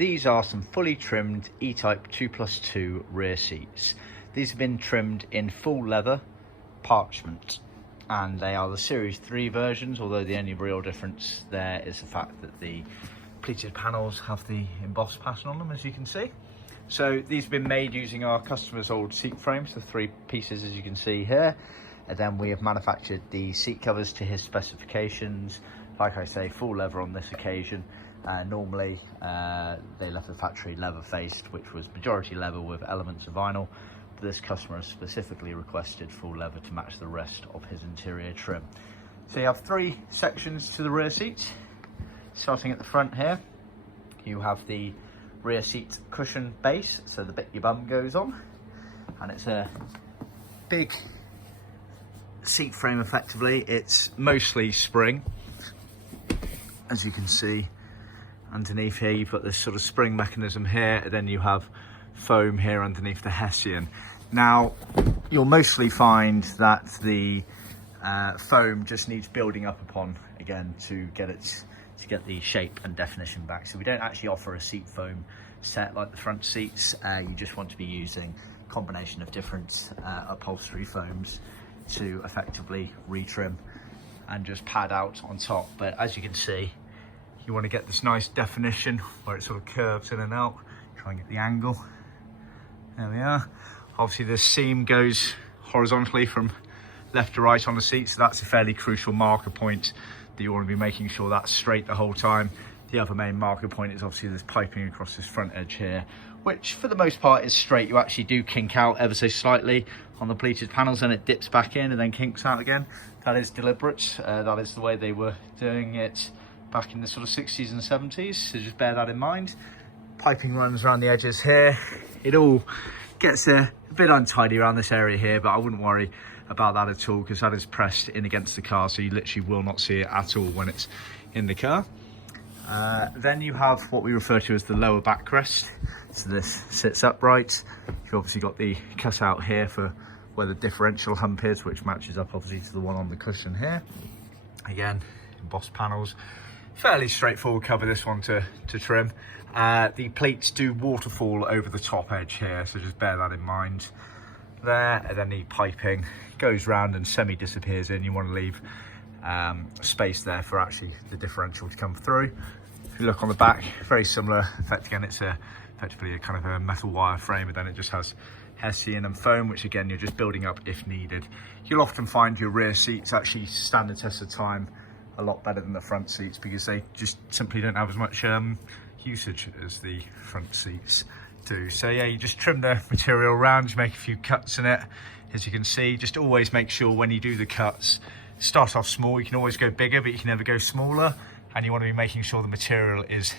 these are some fully trimmed E-Type 2+2 rear seats. These have been trimmed in full leather parchment, and they are the Series 3 versions, although the only real difference there is the fact that the pleated panels have the embossed pattern on them, as you can see. So these have been made using our customer's old seat frames, the 3 pieces as you can see here. And then we have manufactured the seat covers to his specifications. Like I say, full leather on this occasion. Normally they left the factory leather faced, which was majority leather with elements of vinyl. But this customer has specifically requested full leather to match the rest of his interior trim. So you have 3 sections to the rear seats. Starting at the front here, you have the rear seat cushion base, so the bit your bum goes on, and it's a big seat frame. Effectively, it's mostly spring, as you can see. Underneath here you've got this sort of spring mechanism here, and then you have foam here underneath the Hessian. Now you'll mostly find that the foam just needs building up upon again to get the shape and definition back. So we don't actually offer a seat foam set like the front seats. You just want to be using a combination of different upholstery foams to effectively retrim and just pad out on top. But as you can see, you want to get this nice definition where it sort of curves in and out. Try and get the angle. There we are. Obviously this seam goes horizontally from left to right on the seat, so that's a fairly crucial marker point that you want to be making sure that's straight the whole time. The other main marker point is obviously this piping across this front edge here, which for the most part is straight. You actually do kink out ever so slightly on the pleated panels, and it dips back in and then kinks out again. That is deliberate. That is the way they were doing it back in the sort of 60s and 70s, so just bear that in mind. Piping runs around the edges here. It all gets a bit untidy around this area here, but I wouldn't worry about that at all, because that is pressed in against the car, so you literally will not see it at all when it's in the car. Then you have what we refer to as the lower backrest. So this sits upright. You've obviously got the cutout here for where the differential hump is, which matches up obviously to the one on the cushion here. Again, embossed panels. Fairly straightforward cover, this one to trim. The plates do waterfall over the top edge here, so just bear that in mind there. And then the piping goes round and semi disappears in. You want to leave space there for actually the differential to come through. If you look on the back, very similar effect. Again, it's effectively a kind of a metal wire frame, and then it just has Hessian and foam, which again you're just building up if needed. You'll often find your rear seats actually stand the test of time a lot better than the front seats, because they just simply don't have as much usage as the front seats do. So yeah, you just trim the material around, you make a few cuts in it. As you can see, just always make sure when you do the cuts, start off small. You can always go bigger, but you can never go smaller, and you want to be making sure the material is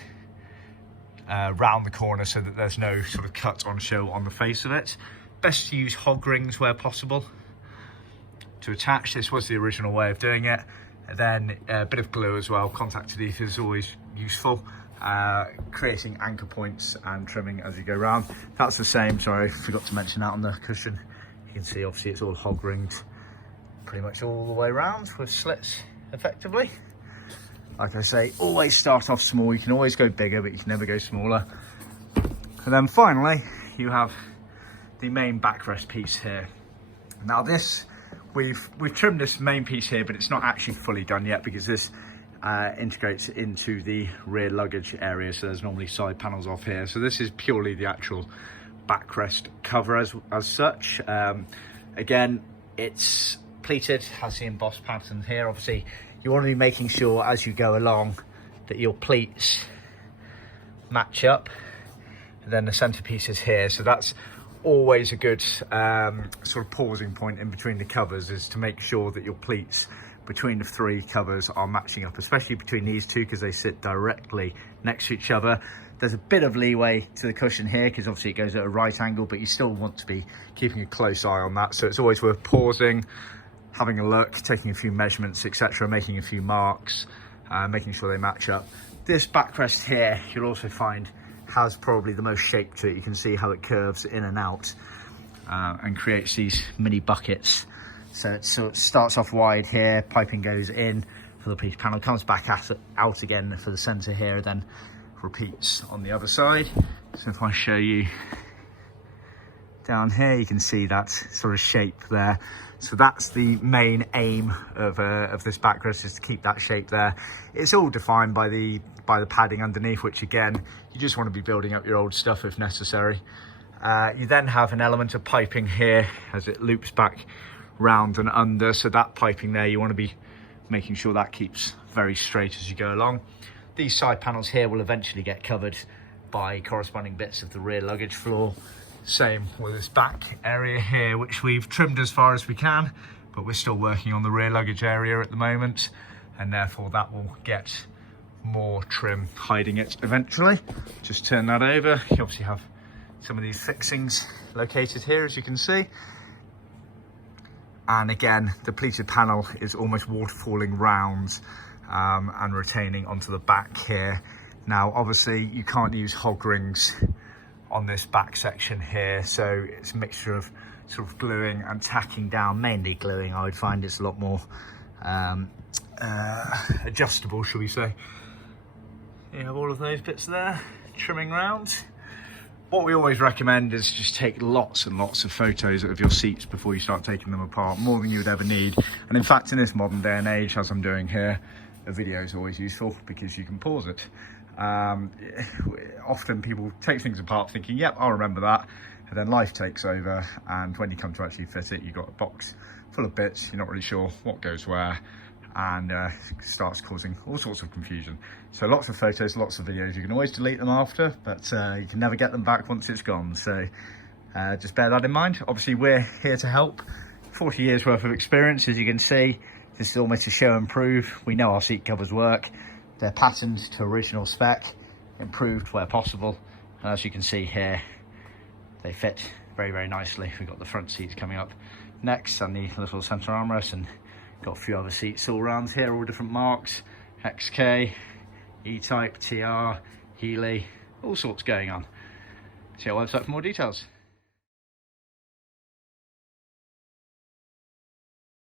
round the corner so that there's no sort of cut on show on the face of it. Best to use hog rings where possible to attach. This was the original way of doing it. And then a bit of glue as well, contact adhesive is always useful. Creating anchor points and trimming as you go around. That's the same, sorry, I forgot to mention that on the cushion. You can see obviously it's all hog ringed pretty much all the way around with slits effectively. Like I say, always start off small. You can always go bigger, but you can never go smaller. And then finally, you have the main backrest piece here. Now this, we've trimmed this main piece here, but it's not actually fully done yet, because this integrates into the rear luggage area. So there's normally side panels off here. So this is purely the actual backrest cover as such. Again, it's pleated, has the embossed pattern here. Obviously, you want to be making sure as you go along that your pleats match up. And then the centerpiece is here. So that's always a good sort of pausing point in between the covers, is to make sure that your pleats between the 3 covers are matching up, especially between these 2, because they sit directly next to each other. There's a bit of leeway to the cushion here, because obviously it goes at a right angle, but you still want to be keeping a close eye on that. So it's always worth pausing, having a look, taking a few measurements, etc., making a few marks, making sure they match up. This backrest here, you'll also find, has probably the most shape to it. You can see how it curves in and out and creates these mini buckets. So it starts off wide here, piping goes in for the pleated panel, comes back out again for the center here, then repeats on the other side. So if I show you down here, you can see that sort of shape there. So that's the main aim of this backrest, is to keep that shape there. It's all defined by the padding underneath, which again, you just want to be building up your old stuff if necessary. You then have an element of piping here as it loops back round and under. So that piping there, you want to be making sure that keeps very straight as you go along. These side panels here will eventually get covered by corresponding bits of the rear luggage floor. Same with this back area here, which we've trimmed as far as we can, but we're still working on the rear luggage area at the moment, and therefore that will get more trim hiding it eventually. Just turn that over. You obviously have some of these fixings located here, as you can see. And again, the pleated panel is almost waterfalling round and retaining onto the back here. Now, obviously, you can't use hog rings on this back section here, so it's a mixture of sort of gluing and tacking down, mainly gluing. I would find it's a lot more adjustable, shall we say. You have all of those bits there, trimming round. What we always recommend is just take lots and lots of photos of your seats before you start taking them apart, more than you would ever need. And in fact, in this modern day and age, as I'm doing here, a video is always useful because you can pause it. Often people take things apart thinking, yep, I'll remember that, and then life takes over, and when you come to actually fit it, you've got a box full of bits, you're not really sure what goes where, and starts causing all sorts of confusion. So lots of photos, lots of videos. You can always delete them after, but you can never get them back once it's gone. So just bear that in mind. Obviously, we're here to help. 40 years worth of experience, as you can see. This is almost a show and prove. We know our seat covers work. They're patterned to original spec, improved where possible. And as you can see here, they fit very, very nicely. We've got the front seats coming up next and the little center armrest, and got a few other seats all around here, all different marks, XK, E-Type, TR, Healy, all sorts going on. See our website for more details.